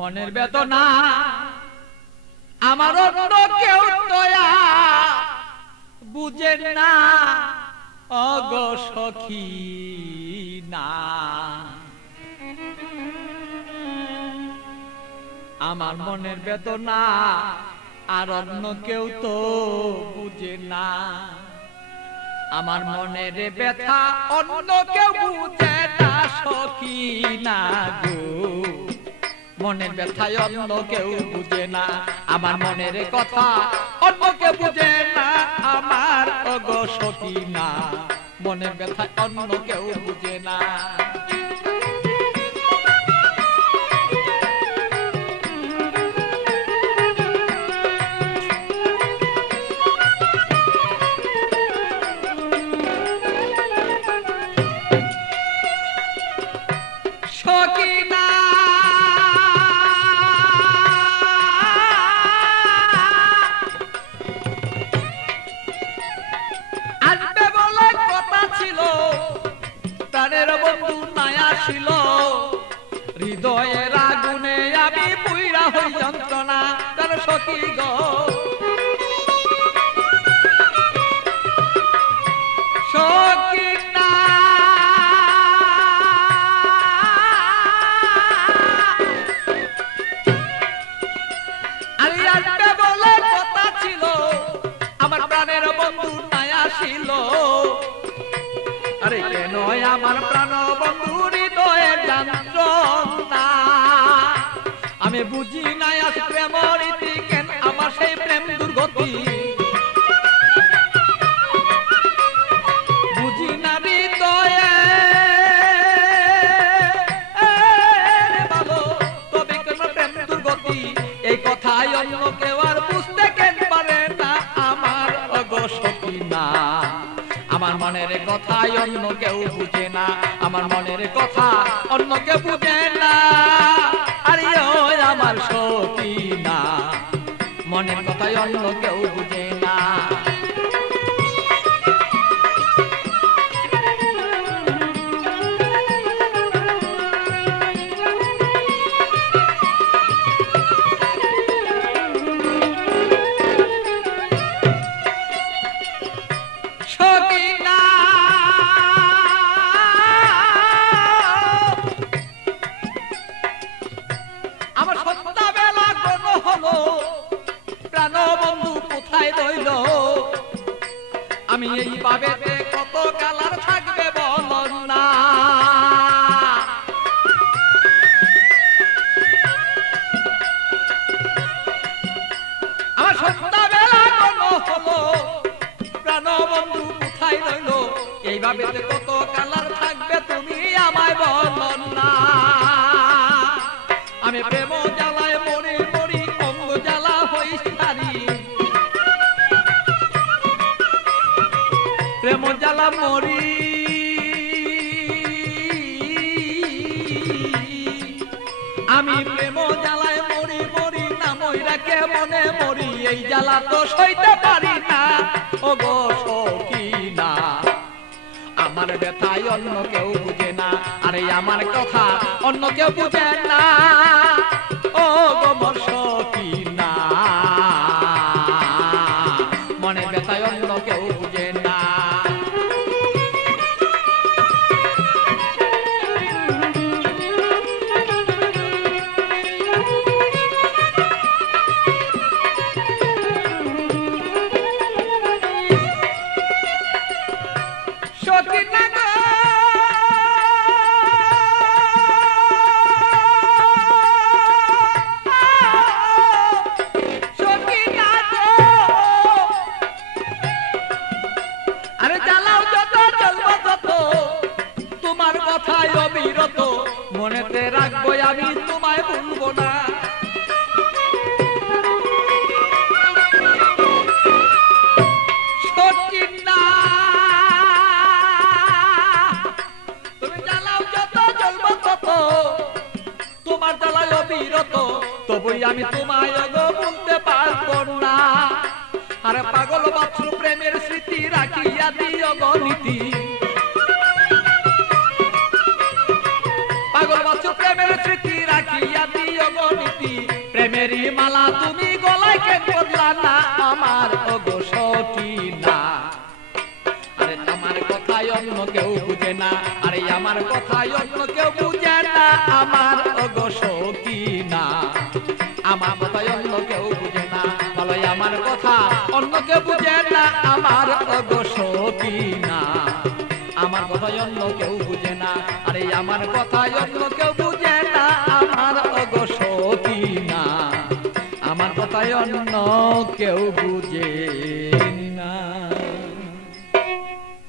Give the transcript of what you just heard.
মনের বেদনা আমার অন্য কেউ দয়া বুঝে না অগো সখী না আমার মনের বেদনা আর অন্য কেউ তো বুঝে না আমার মনের ব্যথা অন্য কেউ বুঝে না সখী না গো মনের ব্যথায় অন্য কেউ বুঝে না আমার মনের কথা অন্য কেউ বুঝে না আমার অগো সখী না মনের ব্যথায় অন্য কেউ বুঝে না হৃদয়ের আগুনে আমি পুইরা হই যন্ত্রণা তার সখী গো সখী না আরে আজকে বলে কথা ছিল আমার প্রাণের বন্ধু নাই আসিল আরে কেন আমার প্রাণ বন্ধু হৃদয়ের যন্ত্রণা আমি বুঝি নাই আজ প্রেমের রীতি কেন আমার সেই প্রেম দুর্গতি বুঝি না হৃদয়ে ভালো তবে কেন প্রেম দুর্গতি এই কথাই অন্য কেউ আর বুঝতে কেন পারে না আমার অগো সখী না আমার মনের কথাই অন্য কেউ বুঝে না আমার মনের কথা অন্য কেউ বুঝে না আরে ওই আমার সখী না মনের কথাই অন্য কেউ বুঝে না আমি এই ভাবেতে কত কালার থাকবে বলন না আমার সন্ধ্যাবেলা কোন হলো প্রাণ বন্ধু কোথায় রইল এই ভাবেতে কত কালার থাকবে তুমি আমায় বলন না আমি প্রেম জ্বালায় মরি মরি অঙ্গ জ্বালা হই সারি প্রেম জ্বালা মরি আমি প্রেম জ্বালায় মরি মরি না মইরাকে মনে মরি এই জ্বালা তো সইতে পারি না ও গো সখী না আমার ব্যথায় অন্য কেউ বুঝে না আরে আমার কথা অন্য কেউ বুঝে না ও গো মোর সখী না মনের ব্যথায় অন্য কেউ বুঝে না মনেতে রাখবো আমি তোমায় ভুলবো না সখী না তুমি জ্বালাও যত জ্বলবো তত তোমার জ্বালায় অবিরত তবুই আমি তোমায় ভুলতে পারবো না আরে পাগল বাচ্চু প্রেমের স্মৃতি রাখিয়া দিও গণিতি পাগল বাচ্চু প্রেমের স্মৃতি রাখিয়া দিও গণিতি আমাকে করলা না আমার ওগো সকিনা। আরে আমার কথাই অন্য কেউ বুঝে না, আরে আমার কথাই অন্য কেউ বুঝে না আমার ওগো সকিনা। আমার কথাই অন্য কেউ বুঝে না, বলো আমার কথা অন্য কেউ বুঝে না আমার ওগো সকিনা। আমার কথাই অন্য কেউ বুঝে না, আরে আমার কথাই অন্য কেউ বুঝে না আমার ওগো সকিনা। আমার কথাই অন্য কেউ